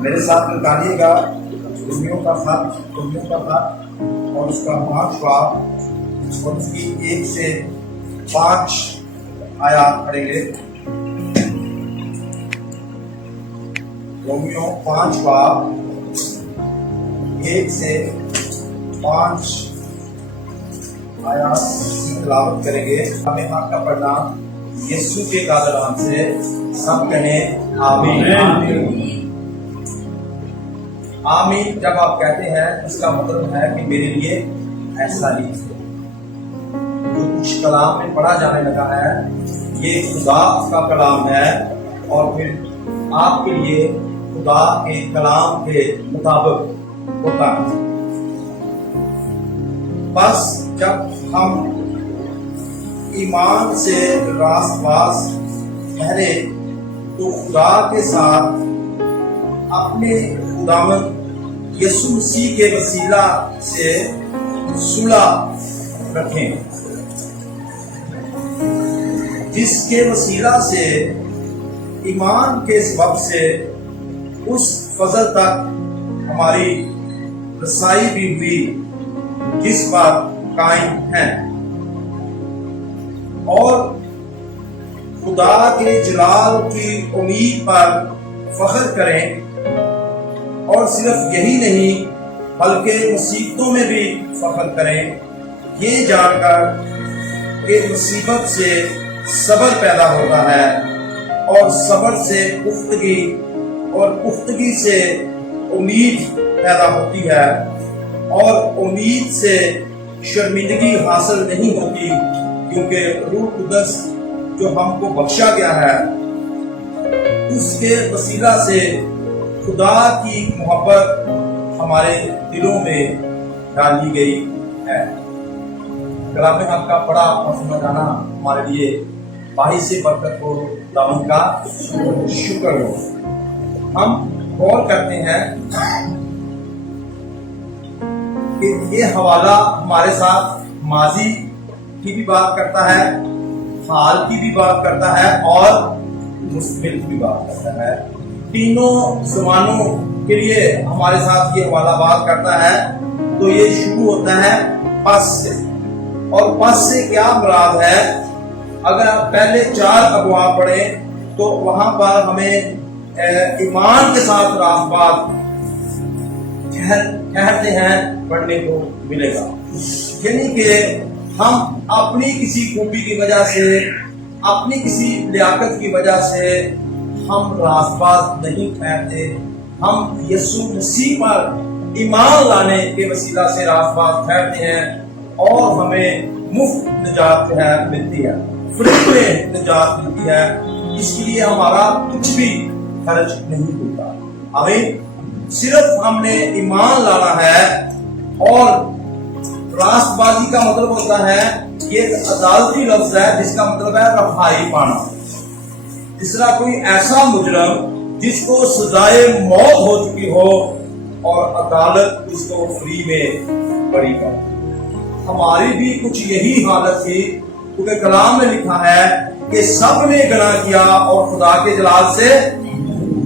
میرے ساتھ نکالیے گا رومیوں کا خط اور اس کا 5 باب اور اس کی 1 سے 5 آیات پڑھیں گے۔ رومیوں 5 باب 1 سے 5 آیات کی تلاوت کریں گے۔ ہمیں حق کا پڑھنا یسوع کے قادران سے سب کہیں آمین۔ آمین جب آپ کہتے ہیں اس کا مطلب ہے کہ میرے لیے ایسا نہیں ہے۔ جو کچھ کلام میں پڑھا جانے لگا ہے یہ خدا کا کلام ہے اور پھر آپ کے لیے خدا کے کلام کے مطابق ہوتا ہے۔ بس جب ہم ایمان سے راست باز ٹھہرے تو خدا کے ساتھ اپنے خداوند یسوع مسیح کے وسیلہ سے صلح رکھیں، جس کے وسیلہ سے ایمان کے سبب سے اس فضل تک ہماری رسائی بھی ہوئی جس پر قائم ہیں، اور خدا کے جلال کی امید پر فخر کریں، اور صرف یہی نہیں بلکہ مصیبتوں میں بھی فخر کریں، یہ جان کر کہ مصیبت سے صبر پیدا ہوتا ہے، اور صبر سے پختگی، اور پختگی سے امید پیدا ہوتی ہے، اور امید سے شرمندگی حاصل نہیں ہوتی، کیونکہ روح قدس جو ہم کو بخشا گیا ہے اس کے وسیلہ سے خدا کی محبت ہمارے دلوں میں ڈالی گئی ہے۔ کلام حق کا پڑھا اور سنا جانا ہمارے لیے باعث برکت ہو، خداوند کا شکر ہو۔ ہم غور کرتے ہیں کہ یہ حوالہ ہمارے ساتھ ماضی کی بھی بات کرتا ہے، حال کی بھی بات کرتا ہے اور مستقبل کی بھی بات کرتا ہے۔ تینوں زمانوں کے لیے ہمارے ساتھ یہ حوالہ بات کرتا ہے۔ تو یہ شروع ہوتا ہے پس سے، اور پس سے کیا مراد ہے؟ اگر آپ پہلے 4 ابواب پڑھیں تو وہاں پر ہمیں ایمان کے ساتھ راست بات ٹھہرتے ہیں پڑھنے کو ملے گا، یعنی کہ ہم اپنی کسی خوبی کی وجہ سے، اپنی کسی لیاقت کی وجہ سے ہم راست باز نہیں ٹھہرتے، ہم یسوع مسیح پر ایمان لانے کے وسیلہ سے راست باز ٹھہرتے ہیں، اور ہمیں مفت نجات جو ہے ملتی ہے، فری میں نجات ملتی ہے۔ اس کے لیے ہمارا کچھ بھی خرچ نہیں ہوتا۔ آمین۔ صرف ہم نے ایمان لانا ہے، اور راست بازی کا مطلب ہوتا ہے، یہ ایک عدالتی لفظ ہے جس کا مطلب ہے رہائی پانا۔ جس طرح کوئی ایسا مجرم جس کو سزائے موت ہو چکی ہو اور عدالت اس کو فری میں بری کر، ہماری بھی کچھ یہی حالت تھی، کیونکہ کلام میں لکھا ہے کہ سب نے گناہ کیا اور خدا کے جلال سے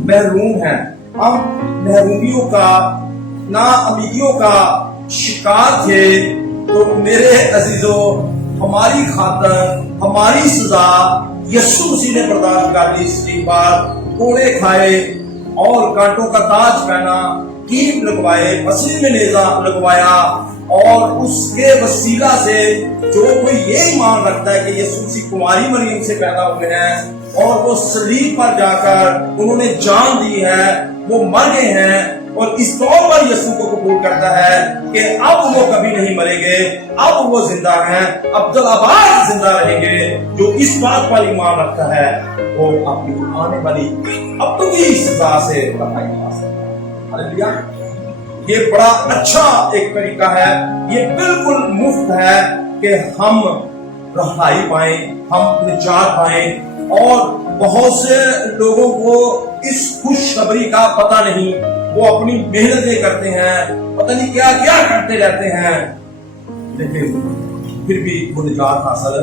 محروم ہیں۔ ہم محرومیوں کا، ناامیدیوں کا شکار تھے، تو میرے عزیزو ہماری خاطر ہماری سزا یسوع مسیح نے برداشت کر لی، صلیب پر کوڑے کھائے اور کانٹوں کا تاج پہنا، کیل لگوائے، مسیح میں نیزہ لگوایا، اور اس کے وسیلہ سے جو کوئی یہ ایمان رکھتا ہے کہ یسوع مسیح کماری مریم سے پیدا ہوئے ہیں اور وہ صلیب پر جا کر انہوں نے جان دی ہے، وہ مر گئے ہیں، اور اس طور پر یسوع کو قبول کرتا ہے کہ اب وہ کبھی نہیں مریں گے، اب وہ زندہ ہیں، ابدالآباد زندہ رہیں گے۔ جو اس بات پر ایمان رکھتا ہے وہ اپنی آنے والی ابدی سزا سے رہائی پا سکتا ہے۔ ہاللیلویا۔ یہ بڑا اچھا ایک طریقہ ہے، یہ بالکل مفت ہے کہ ہم رہائی پائیں، ہم نجات پائیں، اور بہت سے لوگوں کو اس خوشخبری کا پتہ نہیں، وہ اپنی محنتیں کرتے ہیں، پتہ نہیں کیا کیا کرتے رہتے ہیں، لیکن پھر بھی وہ نجات حاصل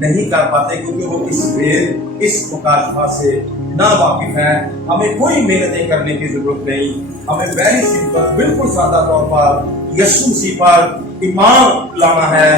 نہیں کر پاتے کیونکہ وہ اس بھید اس مکاشفہ سے نہ واقف ہیں. ہمیں کوئی محنتیں کرنے کی ضرورت نہیں. ہمیں ویری سمپل بالکل سادہ طور پر یسوع مسیح پر ایمان لانا ہے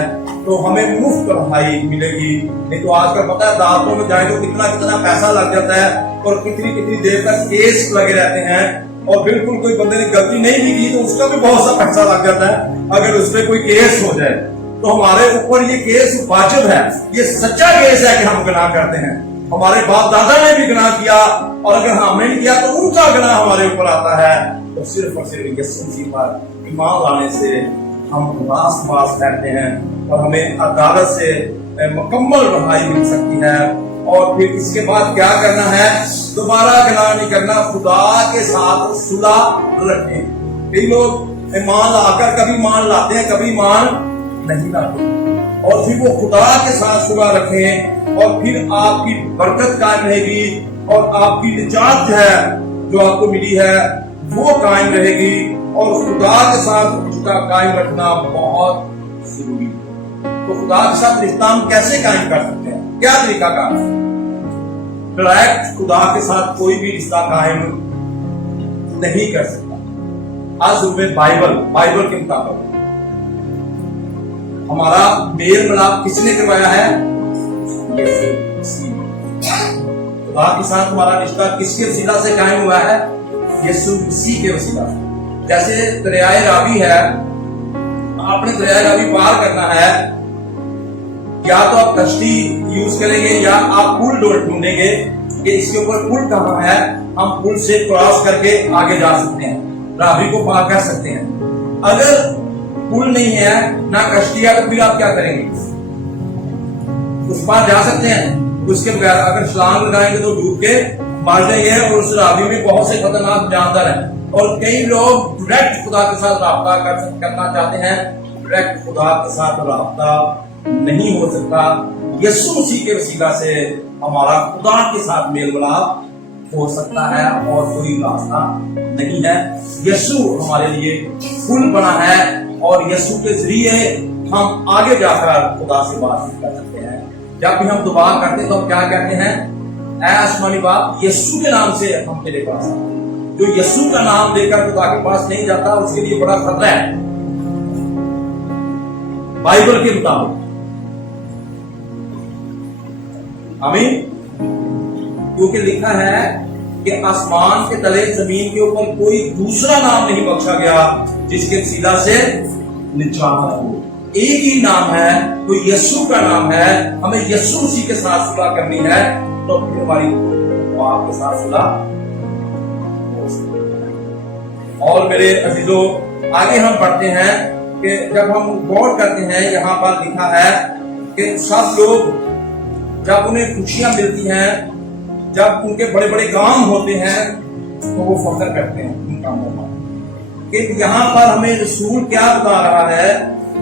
تو ہمیں مفت رہائی ملے گی. نہیں تو آج کل پتہ ہے عدالتوں میں جائیں تو کتنا پیسہ لگ جاتا ہے اور کتنی دیر تک کیس لگے رہتے ہیں اور بالکل کوئی بندے نے غلطی نہیں بھی کی تو اس کا بھی بہت سا پیسہ لگ جاتا ہے اگر اس پہ کوئی کیس ہو جائے. تو ہمارے اوپر یہ کیس واجب ہے, یہ سچا کیس ہے کہ ہم گناہ کرتے ہیں. ہمارے باپ دادا نے بھی گناہ کیا اور اگر ہم نے نہیں کیا تو ان کا گناہ ہمارے اوپر آتا ہے. تو صرف اور صرف یسوع مسیح پر ایمان لانے سے ہم راست باز رہتے ہیں اور ہمیں عدالت سے مکمل رہائی مل سکتی ہے. اور پھر اس کے بعد کیا کرنا ہے؟ دوبارہ گناہ نہیں کرنا, خدا کے ساتھ صلح رکھیں. کئی لوگ ایمان لا کر کبھی مان لاتے ہیں کبھی مان نہیں لاتے اور پھر وہ خدا کے ساتھ صلح رکھیں اور پھر آپ کی برکت قائم رہے گی اور آپ کی نجات جو ہے جو آپ کو ملی ہے وہ قائم رہے گی. اور خدا کے ساتھ رشتہ قائم رکھنا بہت ضروری ہے. تو خدا کے ساتھ رشتہ ہم کیسے قائم کر سکتے ہیں؟ کیا طریقہ کار ہے؟ ڈائریکٹ خدا کے ساتھ کوئی بھی رشتہ قائم نہیں کر سکتا. آج میں بائبل کے مطابق ہمارا میل ملاپ کس نے کروایا ہے؟ یسوع مسیح. خدا کے ساتھ ہمارا رشتہ کس کے وسیلہ سے قائم ہوا ہے؟ یسوع مسیح کے وسیلہ سے. جیسے دریائے راوی ہے, آپ نے دریائے راوی پار کرنا ہے, یا تو آپ کشتی یوز کریں گے یا آپ پل ڈھونڈیں گے کہ اس کے اوپر پل کہاں ہے, ہم پل سے کراس کر کے آگے جا سکتے ہیں, راوی کو پار کر سکتے ہیں. اگر پل نہیں ہے نہ کشتی ہے تو پھر آپ کیا کریں گے؟ اس پار جا سکتے ہیں اس کے بغیر. اگر چھلانگ لگائیں گے تو ڈوب کے مر جائیں گے. اور اس راوی میں بہت سے خطرناک جاندار ہیں اور کئی لوگ ڈائریکٹ خدا کے ساتھ رابطہ کرنا چاہتے ہیں. ڈائریکٹ خدا کے ساتھ رابطہ نہیں ہو سکتا. یسوع مسیح کے وسیلہ سے ہمارا خدا کے ساتھ میل ملاپ ہو سکتا ہے اور کوئی راستہ نہیں ہے. یسوع ہمارے لیے پل بنا ہے اور یسوع کے ذریعے ہم آگے جا کر خدا سے بات کر سکتے ہیں. جب بھی ہم دعا کرتے ہیں تو ہم کیا کہتے ہیں؟ اے آسمانی باپ, یسوع کے نام سے ہم تیرے پاس آتے ہیں. جو یسوع کا نام لے کر خدا کے پاس نہیں جاتا اس کے لیے بڑا خطرہ ہے بائبل کے مطابق. آمین. کیونکہ لکھا ہے کہ آسمان کے تلے زمین کے اوپر کوئی دوسرا نام نہیں بخشا گیا جس کے وسیلہ سے نجات ہو. ایک ہی نام ہے, وہ یسوع کا نام ہے. ہمیں یسوع مسیح کے ساتھ صلح کرنی ہے تو پھر ہماری باپ کے ساتھ صلح. اور میرے عزیزوں آگے ہم پڑھتے ہیں کہ جب ہم غور کرتے ہیں یہاں پر لکھا ہے کہ سب لوگ جب انہیں خوشیاں ملتی ہیں, جب ان کے بڑے بڑے کام ہوتے ہیں تو وہ فخر کرتے ہیں ان کاموں پر. کہ یہاں پر ہمیں رسول کیا بتا رہا ہے,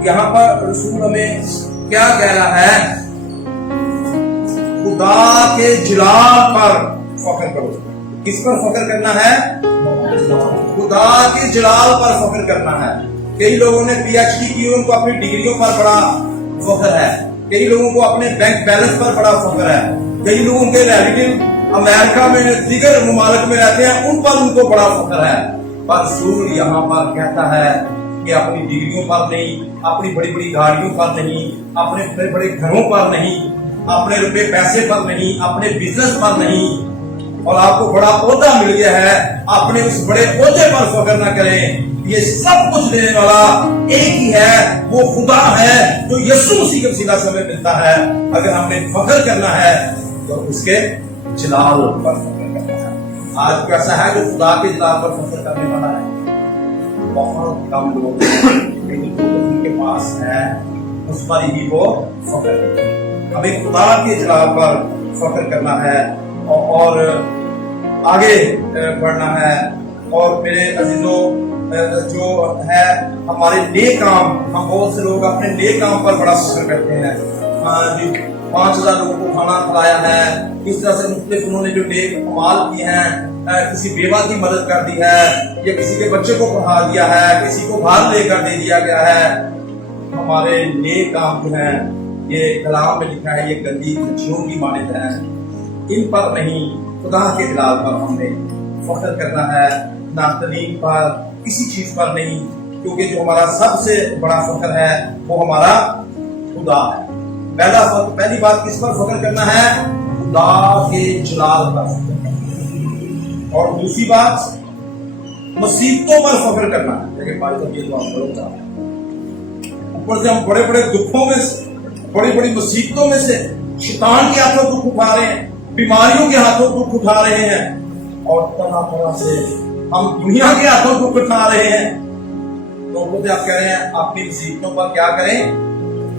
یہاں پر رسول ہمیں کیا کہہ رہا ہے؟ خدا کے جلال پر فخر کرو. کس پر فخر کرنا ہے؟ خدا کے جلال پر فخر کرنا ہے. کئی لوگوں نے پی ایچ ڈی کی, ان کو اپنی ڈگریوں پر بڑا فخر ہے. کئی لوگوں کو اپنے بینک بیلنس پر بڑا فخر ہے. کئی لوگوں کے ریلیٹو امریکہ میں دیگر ممالک میں رہتے ہیں, ان پر ان کو بڑا فخر ہے. پر رسول یہاں پر کہتا ہے کہ اپنی ڈگریوں پر نہیں, اپنی بڑی بڑی گاڑیوں پر نہیں, اپنے بڑے بڑے گھروں پر نہیں, اپنے روپے پیسے پر نہیں, اپنے بزنس پر نہیں, اور آپ کو بڑا عہدہ مل گیا ہے اپنے اس بڑے عہدے پر فخر نہ کریں. یہ سب کچھ دینے والا ایک ہی ہے, وہ خدا ہے جو یسوع مسیح کے وسیلہ سے ہمیں ملتا ہے. اگر ہم نے فخر کرنا ہے تو اس کے جلال پر فخر کرنا ہے. آج کیسا ہے جو خدا کے جلال پر فخر کرنے والا ہے؟ بہت کم لوگ ان کے پاس ہے اس پر ہی وہ فخر کرتے ہیں. ہمیں خدا کے جلال پر فخر کرنا ہے اور آگے بڑھنا ہے. اور میرے عزیزوں جو ہے ہمارے نیک کام, ہم بہت سے لوگ اپنے نیک کام پر بڑا فخر کرتے ہیں. 5,000 لوگوں کو کھانا کھلایا ہے, اس طرح سے مختلف انہوں نے جو نیک اعمال کیے ہیں, کسی بیوہ کی مدد کر دی ہے یا کسی کے بچے کو پڑھا دیا ہے, کسی کو باہر لے کر دے دیا گیا ہے. ہمارے نیک کام جو ہیں یہ کلام میں لکھا ہے یہ گندی کچھیوں کی مانند ہے، ان پر نہیں خدا کے جلال پر ہم نے فخر کرنا ہے، نہ تعلیم پر، کسی چیز پر نہیں، کیونکہ جو ہمارا سب سے بڑا فخر ہے وہ ہمارا خدا ہے۔ پہلی بات کس پر فخر کرنا ہے؟ خدا کے جلال پر فخر کرنا ہے، اور دوسری بات مصیبتوں پر فخر کرنا ہے۔ لیکن بھائی صاحب یہ تو آپ بڑے چاہتے ہیں، اوپر سے ہم بڑے بڑے دکھوں میں سے، بڑی بڑی مصیبتوں میں سے شیطان کے ہاتھوں دکھ اٹھا رہے ہیں، بیماریوں کے ہاتھوں دکھ اٹھا رہے ہیں، اور طرح طرح سے ہم دنیا کے ہاتھوں دکھ اٹھا رہے ہیں، تو آپ کہہ رہے ہیں اپنی مصیبتوں پر کیا کریں؟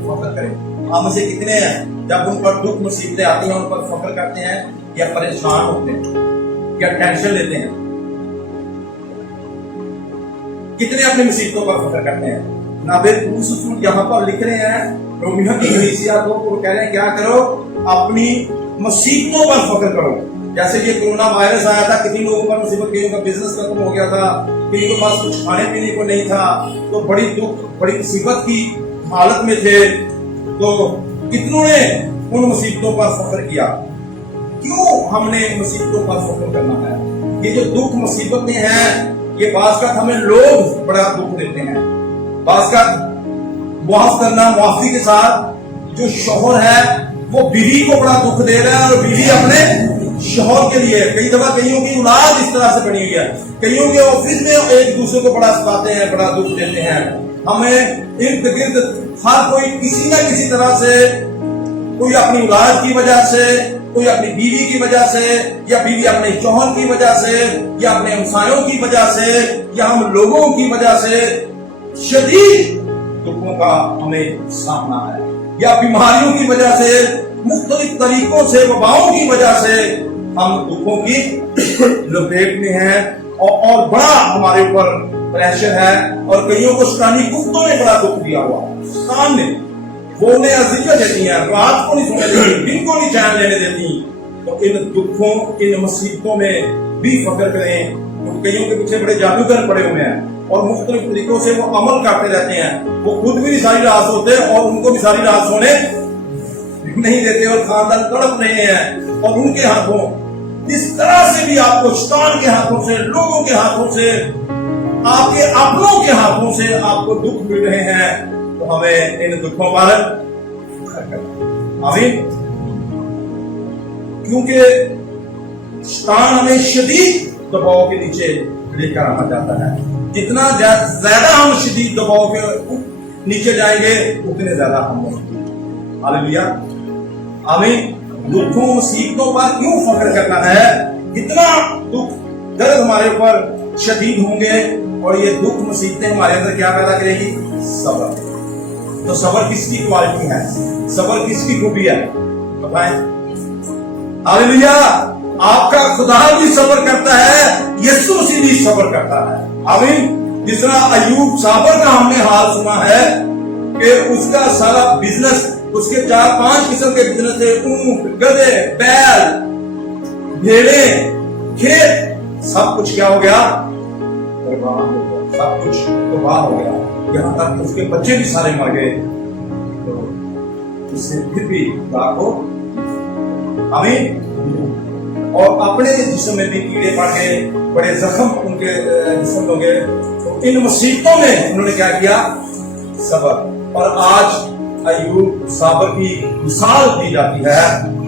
فخر کریں۔ ہم سے کتنے ہیں جب ان پر دکھ مصیبتیں آتی ہیں ان پر فخر کرتے ہیں، یا پریشان ہوتے ہیں، یا ٹینشن لیتے ہیں؟ کتنے اپنی مصیبتوں پر فخر کرتے ہیں؟ نابیل پولس رسول یہاں پر لکھ رہے ہیں رومیو کی کلیسیا کو، وہ کہہ رہے ہیں کیا کرو؟ اپنی مصیبتوں پر فخر کرو۔ جیسے یہ کورونا وائرس آیا تھا، کتنی لوگوں پر مصیبت، کئیوں کا بزنس ختم ہو گیا تھا، کئیوں کے پاس کچھ کھانے پینے کو نہیں تھا، تو بڑی دکھ بڑی مصیبت کی حالت میں تھے، تو کتنوں نے ان مصیبتوں پر فخر کیا۔ کیوں ہم نے مصیبتوں پر فخر کرنا ہے؟ یہ جو دکھ مصیبتیں ہیں یہ بعض کا ہمیں لوگ بڑا دکھ دیتے ہیں، بعض کا معاف کرنا، معافی کے ساتھ جو شوہر ہے وہ بیوی کو بڑا دکھ دے رہا ہے، اور بیوی اپنے شوہر کے لیے۔ کئی دفعہ کئیوں کی اولاد اس طرح سے بنی ہوئی ہے، کئیوں کے آفس میں ایک دوسرے کو بڑا ستاتے ہیں، بڑا دکھ دیتے ہیں۔ ہمیں ارد گرد ہر کوئی کسی نہ کسی طرح سے، کوئی اپنی اولاد کی وجہ سے، کوئی اپنی بیوی کی وجہ سے، یا بیوی اپنے شوہر کی وجہ سے، یا اپنے ہمسایوں کی وجہ سے، یا ہم لوگوں کی وجہ سے شدید دکھوں کا ہمیں سامنا ہے، یا بیماریوں کی وجہ سے، مختلف طریقوں سے، وباؤں کی وجہ سے ہم دکھوں کی لپیٹ میں ہیں، اور بڑا ہمارے اوپر پریشر ہے، اور کئیوں کو شیطانی گفتوں نے بڑا دکھ دیا ہوا شیطان نے، وہ انہیں اذیت دیتی ہیں، رات کو نہیں سونے دیتی، دن کو نہیں چین لینے دیتی۔ تو ان دکھوں، ان مصیبتوں میں بھی فخر کریں، کیونکہ کئیوں کے پیچھے بڑے جادوگر پڑے ہوئے ہیں، اور مختلف طریقوں سے وہ عمل کرتے رہتے ہیں، وہ خود بھی ساری رات سوتے اور ان کو بھی ساری رات سونے نہیں دیتے، اور خاندان تڑپ رہے ہیں، اور ان کے ہاتھوں اس طرح سے بھی آپ کو شیطان کے ہاتھوں سے، لوگوں کے ہاتھوں سے، آپ کے اپنوں کے ہاتھوں سے آپ کو دکھ مل رہے ہیں، تو ہمیں ان دکھوں پر آمین، کیونکہ شیطان ہمیں شدید دباؤ کے نیچے لے کر آنا چاہتا ہے۔ جتنا زیادہ ہم شدید دباؤ کے نیچے جائیں گے اتنے زیادہ ہم ہاللیلویا آمین۔ دکھوں مصیبتوں پر کیوں فخر کرنا ہے؟ کتنا دکھ درد ہمارے اوپر شدید ہوں گے، اور یہ دکھ مصیبتیں ہمارے اندر کیا پیدا کرے گی؟ صبر۔ تو صبر کس کی کوالٹی ہے؟ صبر کس کی خوبی ہے؟ بتائیں۔ ہاللیلویا۔ آپ کا خدا بھی صبر کرتا ہے، یسوع مسیح بھی صبر کرتا ہے، آمین۔ جس طرح ایوب صابر کا ہم نے حال سنا ہے کہ اس کا سارا بزنس، اس کے 4-5 قسم کے بزنس تھے، اونٹ، گدھے، بیل، بھیڑیں، کھیت، سب کچھ کیا ہو گیا؟ برباد ہو گیا، سب کچھ تباہ ہو گیا، یہاں تک اس کے بچے بھی سارے مر گئے، تو اس نے پھر بھی خدا کو آمین، اور اپنے جسم میں بھی کیڑے پڑ گئے، بڑے زخم ان کے جسم ہو گئے، تو ان مصیبتوں میں انہوں نے کیا کیا؟ صبر۔ اور آج ایوب صابر کی مثال دی جاتی ہے،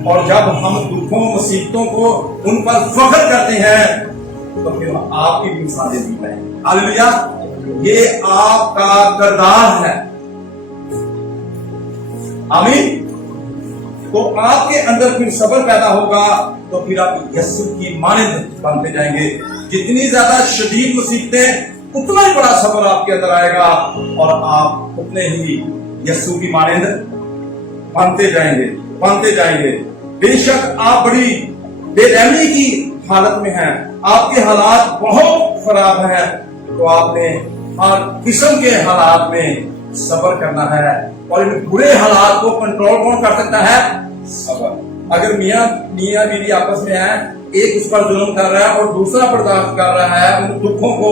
اور جب ہم دکھوں مصیبتوں کو ان پر فخر کرتے ہیں تو پھر آپ کی بھی مثالیں دی ہیں، ہاللیلویا۔ یہ آپ کا کردار ہے، آمین۔ تو آپ کے اندر پھر صبر پیدا ہوگا، تو پھر آپ یسوع کی مانند بنتے جائیں گے۔ جتنی زیادہ شدید مصیبتیں اتنا ہی بڑا صبر آپ کے اندر آئے گا، اور آپ اتنے ہی یسوع کی مانند بنتے جائیں گے، بنتے جائیں گے۔ بے شک آپ بڑی بے رحمی کی حالت میں ہیں، آپ کے حالات بہت خراب ہیں، تو آپ نے ہر قسم کے حالات میں صبر کرنا ہے، اور ان برے حالات کو کنٹرول کون کر سکتا ہے؟ صبر۔ اگر میاں بیوی آپس میں ہیں، ایک اس پر ظلم کر رہا ہے اور دوسرا برداشت کر رہا ہے ان دکھوں کو،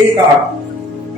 1:8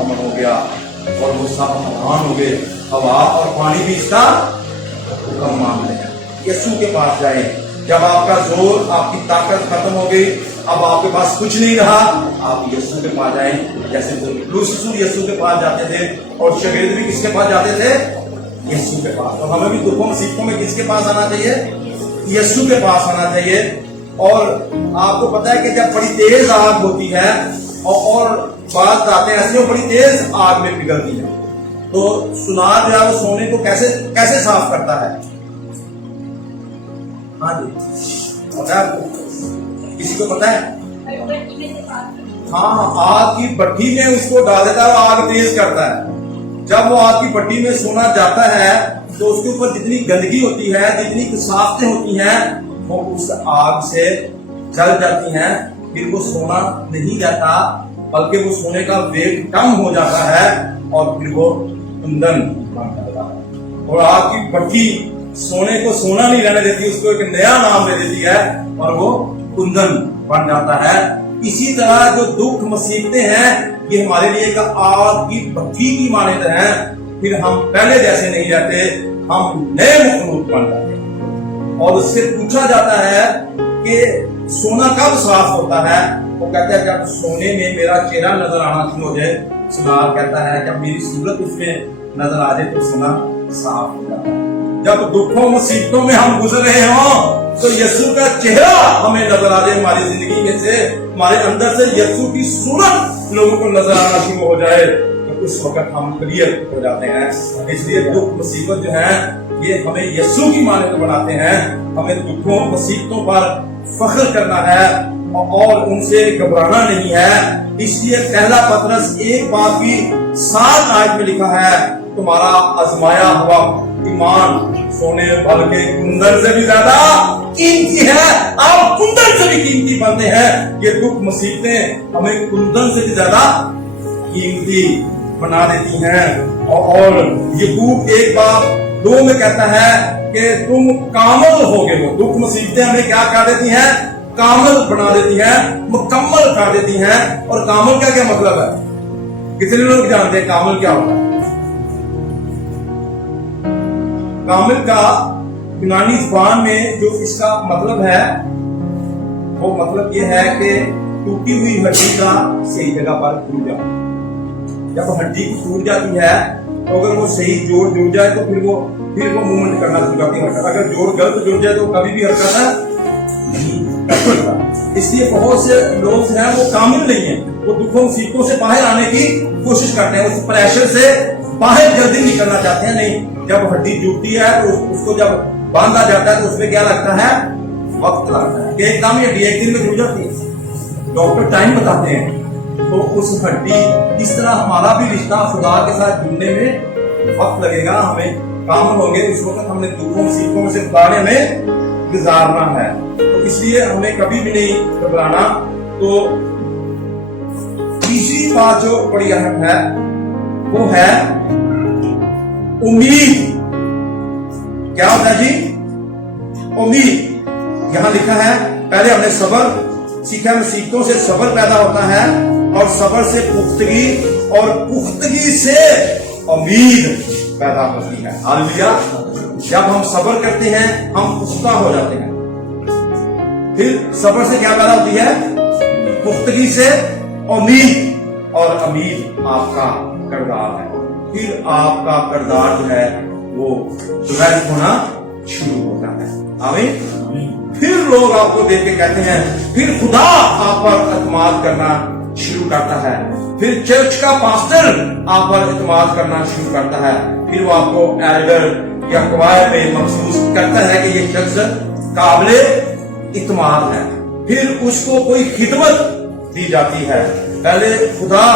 امن ہو گیا اور وہ سب حیران ہو گئے. ہوا اور پانی بھی اس کا حکم مان رہے ہیں. یسوع کے پاس جائیں. جب آپ کا زور، آپ کی طاقت ختم ہو گئی، اب آپ کے پاس کچھ نہیں رہا، آپ یسوع کے پاس جائیں. جیسے پولس رسول یسوع کے پاس جاتے تھے اور شاگرد بھی کس کے پاس جاتے تھے؟ یسوع کے پاس. اور ہمیں بھی دکھوں مصیبتوں میں کس کے پاس آنا چاہیے؟ یسوع کے پاس آنا چاہیے. اور آپ کو پتا ہے کہ جب بڑی تیز آگ ہوتی ہے اور بات آتے ہیں ایسی، وہ بڑی تیز آگ میں پگھلتی ہے، تو سونار جو ہے وہ سونے کو کیسے صاف کرتا ہے؟ ہاں جی پتا ہے آپ کو؟ کسی کو پتا ہے؟ ہاں، آگ کی بھٹی میں اس کو ڈال دیتا ہے، وہ آگ تیز کرتا ہے. جب وہ آگ کی بھٹی میں سونا جاتا ہے تو اس کے اوپر جتنی گندگی ہوتی ہے، جتنی کثافتیں ہوتی ہیں، وہ اس آگ سے جل جاتی ہیں. پھر وہ سونا نہیں رہتا، بلکہ وہ سونے کا ویٹ کم ہو جاتا ہے اور پھر وہ کندن بن جاتا ہے. اور آگ کی بھٹی سونے کو سونا نہیں رہنے دیتی، اس کو ایک نیا نام دے دیتی ہے اور وہ کندن بن جاتا ہے. اسی طرح جو دکھ مصیبتیں ہیں یہ ہمارے لیے ایک آگ کی بھٹی کی مانند ہیں. پھر ہم پہلے جیسے نہیں رہتے، ہم نئے مخلوق بن جاتے ہیں. اور اس سے پوچھا جاتا ہے کہ سونا کب صاف ہوتا ہے؟ وہ کہتا ہے جب سونے میں میرا چہرہ نظر آنا شروع ہو جائے. سونار کہتا ہے جب میری صورت اس میں نظر آ جائے تو سونا صاف ہو جاتا ہے. جب دکھوں مصیبتوں میں ہم گزر رہے ہوں تو یسوع کا چہرہ ہمیں نظر آ جائے. ہماری زندگی میں سے، ہمارے اندر سے یسوع کی صورت لوگوں کو نظر آنا شروع ہو جائے تو اس وقت ہم کلیئر ہو جاتے ہیں. اس لیے دکھ مصیبت جو ہے یہ ہمیں یسوع کی مانند بناتے ہیں. ہمیں دکھوں مصیبتوں پر فخر کرنا ہے اور ان سے گھبرانا نہیں ہے. اس لیے پہلا پطرس 1:7 آیت میں لکھا ہے تمہارا آزمایا ہوا ایمان سونے بلکہ کندن سے بھی زیادہ قیمتی ہے. آپ کندن سے بھی قیمتی بنتے ہیں. یہ دکھ مصیبتیں ہمیں کندن سے بھی زیادہ قیمتی بنا دیتی ہیں. اور یعقوب 1:2 میں کہتا ہے کہ تم کامل ہو گئے ہو. دکھ مصیبتیں ہمیں کیا کر دیتی ہیں؟ کامل بنا دیتی ہیں، مکمل کر دیتی ہیں. اور کامل کا کیا مطلب ہے؟ کتنے لوگ جانتے ہیں کامل کیا ہوتا ہے؟ کامل کا یونانی زبان میں جو اس کا مطلب ہے وہ مطلب یہ ہے کہ ٹوٹی ہوئی ہڈی کا صحیح جگہ پر ٹوٹ جانا. جب ہڈی ٹوٹ جاتی ہے تو اگر وہ صحیح جوڑ جڑ جائے تو پھر وہ موومنٹ کرنا شروع کرتی ہے. اگر جوڑ غلط جڑ جائے تو کبھی بھی حرکت نہیں کر سکتا. اس لیے بہت سے لوگ ہیں وہ کامل نہیں ہیں. وہ دکھوں مصیبتوں سے باہر آنے کی کوشش کرتے ہیں، اس پریشر سے باہر جلدی نکلنا چاہتے ہیں. نہیں، جب ہڈی جڑتی ہے تو اس کو جب باندھا جاتا ہے تو اس میں کیا لگتا ہے؟ وقت لگتا ہے. کہ ایک دم ہڈی ایک دن میں جڑ جاتی ہے. ڈاکٹر ٹائم بتاتے ہیں. تو اس ہڈی اس طرح ہمارا بھی رشتہ خدا کے ساتھ جڑنے میں وقت لگے گا. ہمیں کامل ہوں گے اس وقت ہم نے دکھوں مصیبتوں میں سے گزارنے میں گزارنا ہے. تو اس لیے ہمیں کبھی بھی نہیں گھبرانا. تو تیسری بات جو بڑی اہم ہے وہ ہے امید. کیا ہوتا ہے جی؟ امید. یہاں لکھا ہے پہلے ہم نے صبر سیکھا. مصیبتوں سے صبر پیدا ہوتا ہے اور صبر سے پختگی اور پختگی سے امید پیدا ہوتی ہے. ہاللویا. جب ہم صبر کرتے ہیں ہم پختہ ہو جاتے ہیں. پھر صبر سے کیا پیدا ہوتی ہے؟ پختگی سے امید. اور امید آپ کا کردار ہے. پھر آپ کا کردار جو ہے وہ ڈیولپ ہونا شروع ہوتا ہے. آمین. پھر لوگ آپ کو دیکھ کے کہتے ہیں، پھر خدا آپ پر اعتماد کرنا شروع کرتا ہے. پھر چرچ کا پاسٹر آپ پر اعتماد کرنا شروع کرتا ہے. پھر وہ آپ کو ایلڈر یا قوائے میں محسوس کرتا ہے کہ یہ شخص قابل اعتماد ہے. پھر اس کو کوئی خدمت دی جاتی ہے. پہلے خدا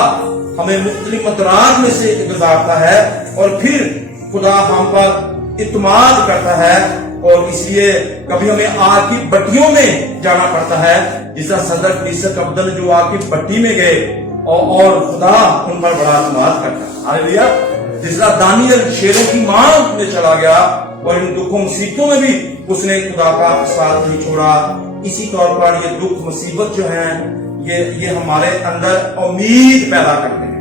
ہمیں مختلف مطرات میں سے گزارتا ہے اور پھر خدا ہم پر اعتماد کرتا ہے. اور اس لیے کبھی ہمیں آگ کی بٹیوں میں جانا پڑتا ہے، جس طرح صدر عیسیٰ عبدل جو آگ کی بٹی میں گئے اور خدا ان پر بڑا اعتماد کرتا ہے. ہاللویا. جس طرح دانیل شیروں کی ماں میں چلا گیا اور ان دکھوں مصیبتوں میں بھی اس نے خدا کا ساتھ نہیں چھوڑا. اسی طور پر یہ دکھ مصیبت جو ہیں یہ ہمارے اندر امید پیدا کرتے ہیں.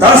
10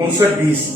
59-20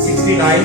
69